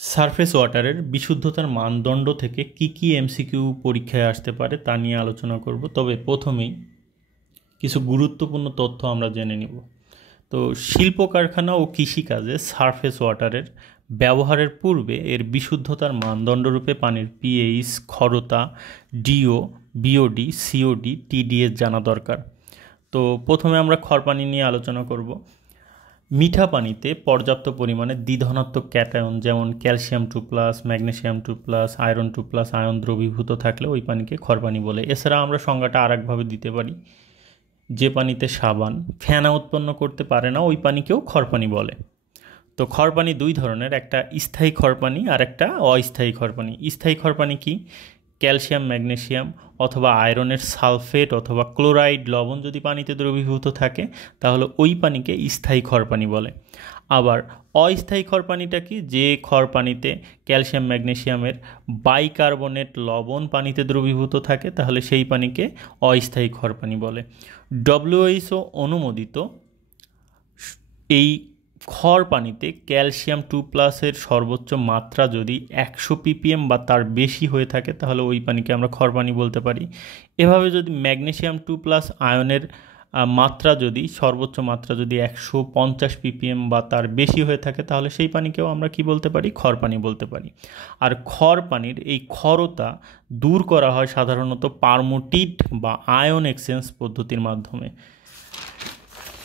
Surface ওয়াটারের বিশুদ্ধতার মানদণ্ড থেকে কি এমসিকিউ পরীক্ষায় আসতে পারে তা নিয়ে আলোচনা করব। তবে প্রথমেই কিছু গুরুত্বপূর্ণ তথ্য আমরা জেনে নিব। তো শিল্প কারখানা ও কৃষিকাজে সারফেস ওয়াটারের ব্যবহারের পূর্বে এর বিশুদ্ধতার মানদণ্ডরূপে পানির পিএইচ, খরতা, ডিও, বিওডি, সিওডি, টিডিএস জানা দরকার। তো প্রথমে আমরা খরপানি নিয়ে আলোচনা করব। মিঠা পানিতে পর্যাপ্ত পরিমাণে দ্বিধনাত্মক ক্যাটায়ন যেমন ক্যালসিয়াম 2+, ম্যাগনেসিয়াম 2+, আয়রন 2+ আয়ন দ্রবীভূত থাকলে ওই পানিকে খরপানি বলে। এছাড়া আমরা সংজ্ঞাটা আরেকভাবে দিতে পারি, যে পানিতে সাবান ফেনা উৎপন্ন করতে পারে না ওই পানিকেও খরপানি বলে। তো খরপানি দুই ধরনের, একটা স্থায়ী খরপানি আর একটা অস্থায়ী খরপানি। স্থায়ী খরপানি কি? ক্যালসিয়াম, ম্যাগনেসিয়াম অথবা আয়রনের সালফেট অথবা ক্লোরাইড লবণ যদি পানিতে দ্রবীভূত থাকে তাহলে ওই পানিকে স্থায়ী খরপানি বলে। আবার অস্থায়ী খরপানিটা কি? যে খরপানিতে ক্যালসিয়াম ম্যাগনেসিয়ামের বাইকার্বনেট লবণ পানিতে দ্রবীভূত থাকে তাহলে সেই পানিকে অস্থায়ী খরপানি বলে। ডব্লিউএইচও অনুমোদিত এই খর পানিতে ক্যালসিয়াম 2+-এর সর্বোচ্চ মাত্রা যদি 100 ppm বা তার বেশি হয়ে থাকে তাহলে ওই পানিকে আমরা খরপানি বলতে পারি। এভাবে যদি ম্যাগনেসিয়াম 2+ আয়নের মাত্রা যদি সর্বোচ্চ মাত্রা যদি 150 ppm বা তার বেশি হয়ে থাকে তাহলে সেই পানিকেও আমরা কি বলতে পারি? খরপানি বলতে পারি। আর খর পানির এই খরতা দূর করা হয় সাধারণত পারমোটিড বা আয়ন এক্সচেঞ্জ পদ্ধতির মাধ্যমে।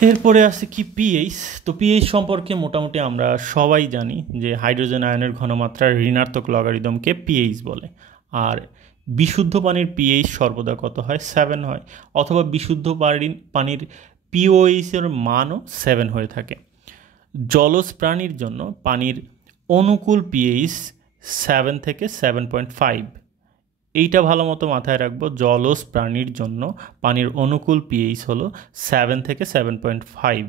এরপরে আছে কি? পিএইচ। তো পিএইচ সম্পর্কে মোটামুটি আমরা সবাই জানি যে হাইড্রোজেন আয়নের ঘনমাত্রার ঋণাত্মক লগারিদমকে পিএইচ বলে। আর বিশুদ্ধ পানির পিএইচ সর্বদা কত হয়? 7 হয়, অথবা বিশুদ্ধ পানির পিওএইচের মানও 7 হয়ে থাকে। জলজ প্রাণীর জন্য পানির অনুকূল পিএইচ 7 থেকে 7.5। এইটা ভালো মতো মাথায় রাখবো, জলজ প্রাণীর জন্য পানির অনুকূল পিএইচ হলো 7 থেকে 7.5।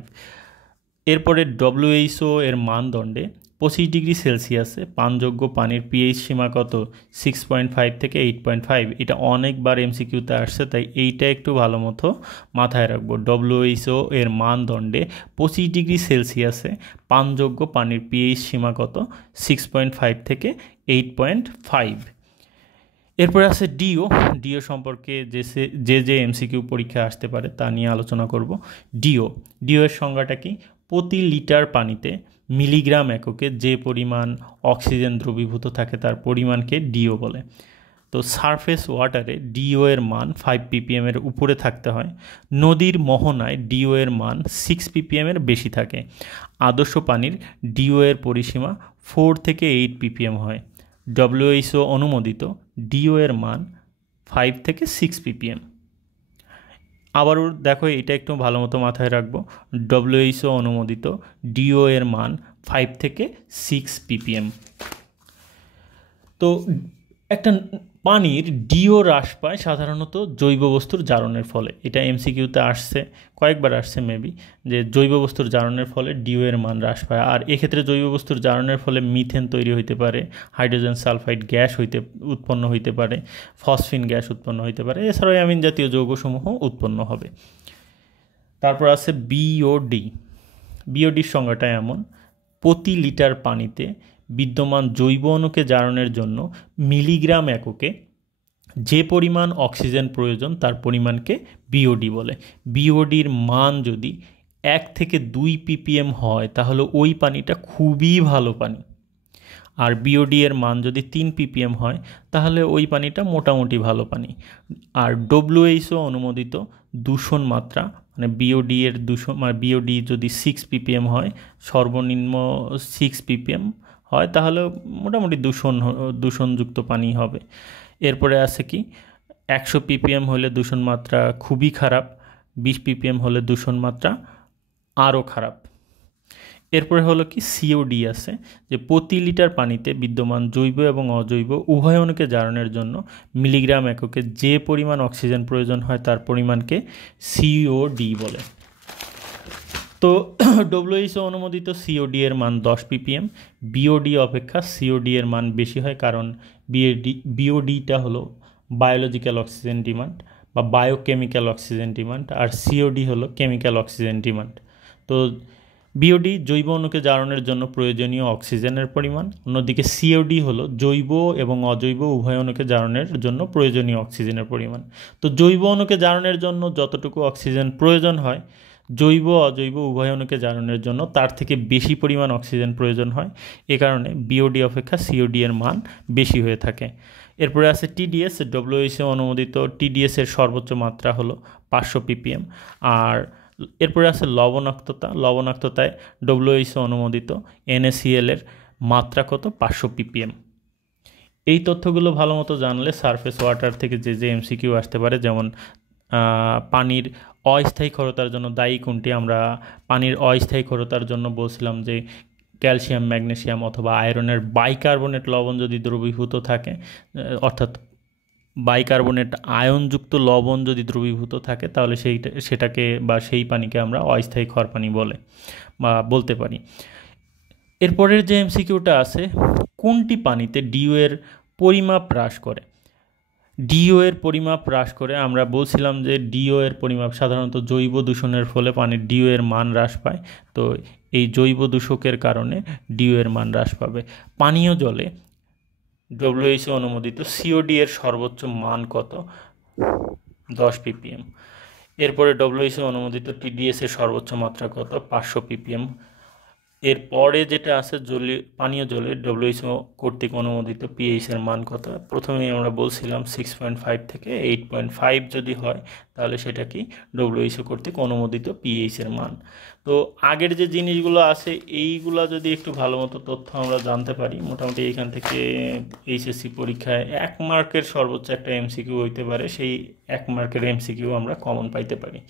এরপরে ডব্লিউএইচও এর মানদণ্ডে 25 ডিগ্রি সেলসিয়াসে পানযোগ্য পানির পিএইচ সীমা কত? 6.5 থেকে 8.5। এটা অনেকবার এমসিকিউতে আসছে, তাই এইটা একটু ভালো মতো মাথায় রাখবো। ডব্লিউএইচও এর মানদণ্ডে 25 ডিগ্রি সেলসিয়াসে পানযোগ্য পানির পিএইচ সীমা কত? 6.5 থেকে 8.5। এরপরে আছে ডিও। ডিও সম্পর্কে যে এমসিকিউ পরীক্ষা আসতে পারে তা নিয়ে আলোচনা করব। ডিও এর সংজ্ঞাটা কি? প্রতি লিটার পানিতে মিলিগ্রাম এককে যে পরিমাণ অক্সিজেন দ্রবীভূত থাকে তার পরিমাণকে ডিও বলে। তো সারফেস ওয়াটারে ডিও এর মান 5 ppm এর উপরে থাকতে হয়। নদীর মোহনায় ডিও এর মান 6 ppm এর বেশি থাকে। আদর্শ পানির ডিও এর পরিসীমা 4 থেকে 8 ppm হয়। ডব্লিউএইচও অনুমোদিত ডিও এর মান 5 থেকে 6 ppm। আবারও দেখো, এটা একটু ভালো মতো মাথায় রাখবো, ডব্লিউএইচও অনুমোদিত ডিও এর মান 5 থেকে 6 ppm। তো একটা পানির ডিও হ্রাস পায় সাধারণত জৈব বস্তুর জারণের ফলে। এটা এমসিকিউতে আসছে, কয়েকবার আসছে মেবি, যে জৈব বস্তুর জারণের ফলে ডিও এর মান হ্রাস পায়। আর এক্ষেত্রে জৈব বস্তুর জারণের ফলে মিথেন তৈরি হইতে পারে, হাইড্রোজেন সালফাইড গ্যাস উৎপন্ন হইতে পারে, ফসফিন গ্যাস উৎপন্ন হইতে পারে, এছাড়াও অ্যামিন জাতীয় যৌগসমূহ উৎপন্ন হবে। তারপর আছে বিওডির সংজ্ঞাটা এমন: প্রতি লিটার পানিতে বিদ্যমান জৈব অণুকে জারণের জন্য মিলিগ্রাম এককে যে পরিমাণ অক্সিজেন প্রয়োজন তার পরিমাণকে বিওডি বলে। বিওডির মান যদি 1 থেকে 2 ppm হয় তাহলে ওই পানিটা খুবই ভালো পানি। আর বিওডি এর মান যদি 3 ppm হয় তাহলে ওই পানিটা মোটামুটি ভালো পানি। আর ডব্লিউএইচও অনুমোদিত দূষণ মাত্রা, মানে বিওডি এর দূষণ, মানে বিওডি যদি 6 ppm হয়, সর্বনিম্ন 6 ppm হয় তাহলে মোটামুটি দূষণযুক্ত পানি হবে। এরপরে আছে কি? 100 ppm হলে দূষণ মাত্রা খুবই খারাপ, 20 ppm হলে দূষণ মাত্রা আরও খারাপ। এরপরে হলো কি? সিওডি আছে, যে প্রতি লিটার পানিতে বিদ্যমান জৈব এবং অজৈব উভয় অণুকে জারণের জন্য মিলিগ্রাম এককে যে পরিমাণ অক্সিজেন প্রয়োজন হয় তার পরিমাণকে সিওডি বলে। তো ডব্লিউএইচও অনুমোদিত সিওডি এর মান 10 ppm। বিওডি অপেক্ষা সিওডি এর মান বেশি হয়, কারণ বিওডিটা হলো বায়োলজিক্যাল অক্সিজেন ডিমান্ড বা বায়োকেমিক্যাল অক্সিজেন ডিমান্ড, আর সিওডি হলো কেমিক্যাল অক্সিজেন ডিমান্ড। তো বিওডি জৈব অণুকে জারণের জন্য প্রয়োজনীয় অক্সিজেনের পরিমাণ, অন্যদিকে সিওডি হলো জৈব এবং অজৈব উভয় অণুকে জারণের জন্য প্রয়োজনীয় অক্সিজেনের পরিমাণ। তো জৈব অণুকে জারণের জন্য যতটুকু অক্সিজেন প্রয়োজন হয়, জৈব অজৈব উভয় অণুকে জারণের জন্য তার থেকে বেশি পরিমাণ অক্সিজেন প্রয়োজন হয়। এ কারণে বিওডি অপেক্ষা সিওডি এর মান বেশি হয়ে থাকে। এরপরে আছে টিডিএস। ডব্লিউএইচও অনুমোদিত টিডিএস এর সর্বোচ্চ মাত্রা হলো 500 ppm। আর এরপরে আছে লবণাক্ততা। লবণাক্ততায় ডব্লিউএইচও অনুমোদিত NaCl এর মাত্রা কত? 500 ppm। এই তথ্যগুলো ভালো মতো জানলে সারফেস ওয়াটার থেকে যে এমসিকিউ আসতে পারে, যেমন পানির অস্থায়ী ক্ষরতার জন্য দায়ী কোনটি? আমরা পানির অস্থায়ী ক্ষরতার জন্য বলছিলাম যে ক্যালসিয়াম, ম্যাগনেসিয়াম অথবা আয়রনের বাইকার্বনেট লবণ যদি দ্রবীভূত থাকে, অর্থাৎ বাইকার্বনেট আয়নযুক্ত লবণ যদি দ্রবীভূত থাকে, তাহলে সেটাকে বা সেই পানিকে আমরা অস্থায়ী ক্ষর পানি বলে বা বলতে পারি। এরপরের যে এমসিকিউটা আছে, কোনটি পানিতে ডিও এর পরিমাপ হ্রাস করে? ডিও এর পরিমাপ হ্রাস করে, আমরা বলছিলাম যে ডিও এর পরিমাপ সাধারণত জৈব দূষণের ফলে পানির ডিও এর মান হ্রাস পায়। তো এই জৈব দূষকের কারণে ডিও এর মান হ্রাস পাবে। পানীয় জলে ডব্লিউএইচও অনুমোদিত সিওডি এর সর্বোচ্চ মান কত? 10 ppm। এরপরে ডব্লিউএইচও অনুমোদিত টিডিএস এর সর্বোচ্চ মাত্রা কত? 500 ppm। এরপরে যেটা আছে পানীয় জলে ডব্লিউএইচও কর্তৃক অনুমোদিত পিএইচ এর মান কত? প্রথমেই আমরা বলছিলাম 6.5 থেকে 8.5 যদি হয়, তাহলে সেটা কি ডব্লিউএইচও কর্তৃক অনুমোদিত পিএইচ এর মান। তো আগের যে জিনিসগুলো আছে এইগুলা যদি একটু ভালো মতো তথ্য আমরা জানতে পারি, মোটামুটি এইখান থেকে এইচএসসি পরীক্ষায় 1 মার্কের সর্বোচ্চ একটা এমসিকিউ হইতে পারে, সেই 1 মার্কের এমসিকিউ আমরা কমন পাইতে পারি।